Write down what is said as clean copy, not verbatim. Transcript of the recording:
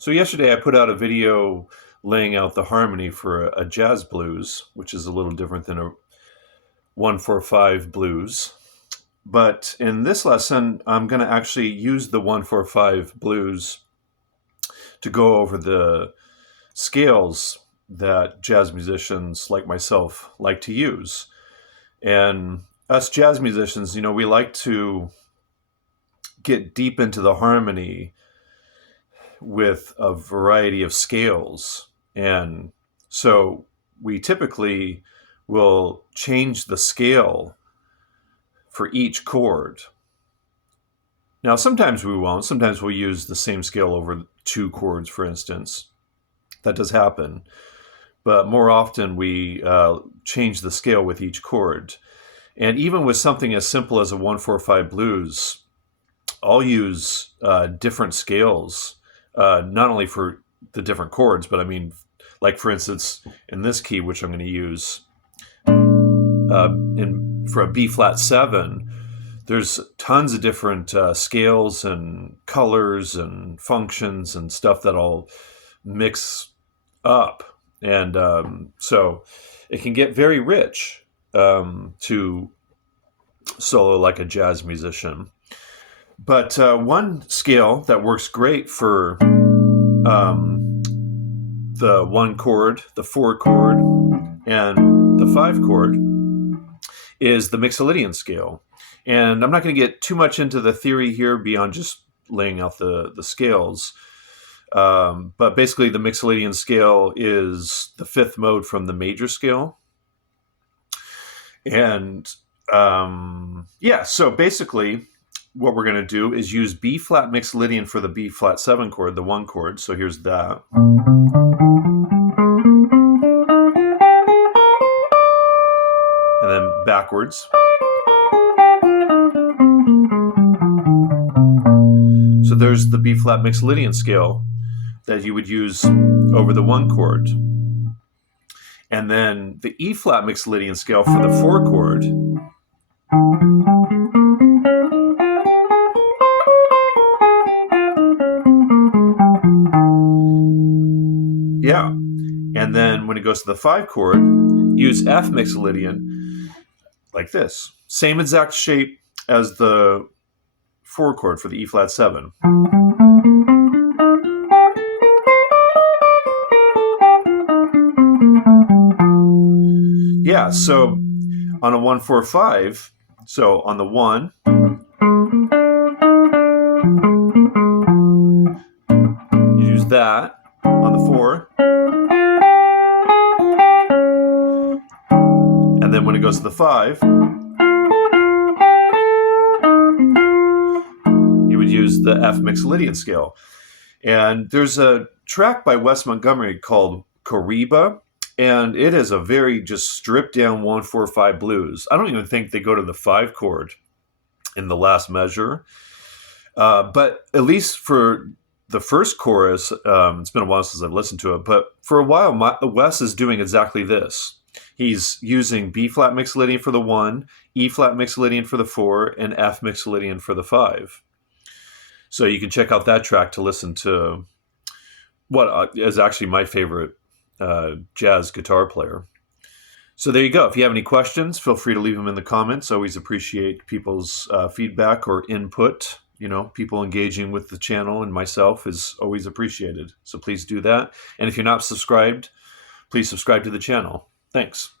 So yesterday I put out a video laying out the harmony for a jazz blues, which is a little different than a 1-4-5 blues. But in this lesson, I'm going to actually use the 1-4-5 blues to go over the scales that jazz musicians like myself like to use. And us jazz musicians, we like to get deep into the harmony with a variety of scales. And so we typically will change the scale for each chord. Now, sometimes we won't. Sometimes we'll use the same scale over 2 chords, for instance. That does happen. But more often we change the scale with each chord. And even with something as simple as a 1-4-5 blues, I'll use different scales, not only for the different chords, but I mean, like for instance, in this key, which I'm going to use for a B flat 7, there's tons of different scales and colors and functions and stuff that I'll mix up. And so it can get very rich to solo like a jazz musician. But one scale that works great for the 1 chord, the 4 chord, and the 5 chord is the Mixian scale. And I'm not going to get too much into the theory here beyond just laying out the scales. But basically the Mixian scale is the 5th mode from the major scale. And so basically what we're going to do is use B flat Mixian for the B flat 7 chord, the 1 chord. So here's that. And then backwards. So there's the B flat Mixian scale that you would use over the 1 chord. And then the E flat Mixian scale for the 4 chord. Yeah. And then when it goes to the 5 chord, use F Mixian like this. Same exact shape as the 4 chord for the E flat 7. Yeah, so on a 1-4-5, so on the 1, you use that. On the 4, and then when it goes to the 5, you would use the F Mixian scale. And there's a track by Wes Montgomery called Kariba, and it is a very just stripped down 1-4-5 blues. I don't even think they go to the 5 chord in the last measure. But at least for the first chorus, it's been a while since I've listened to it, but for a while, Wes is doing exactly this. He's using B flat Mixian for the 1, E flat Mixian for the 4, and F Mixian for the 5. So you can check out that track to listen to what is actually my favorite jazz guitar player. So there you go. If you have any questions, feel free to leave them in the comments. Always appreciate people's feedback or input. People engaging with the channel and myself is always appreciated. So please do that. And if you're not subscribed, please subscribe to the channel. Thanks.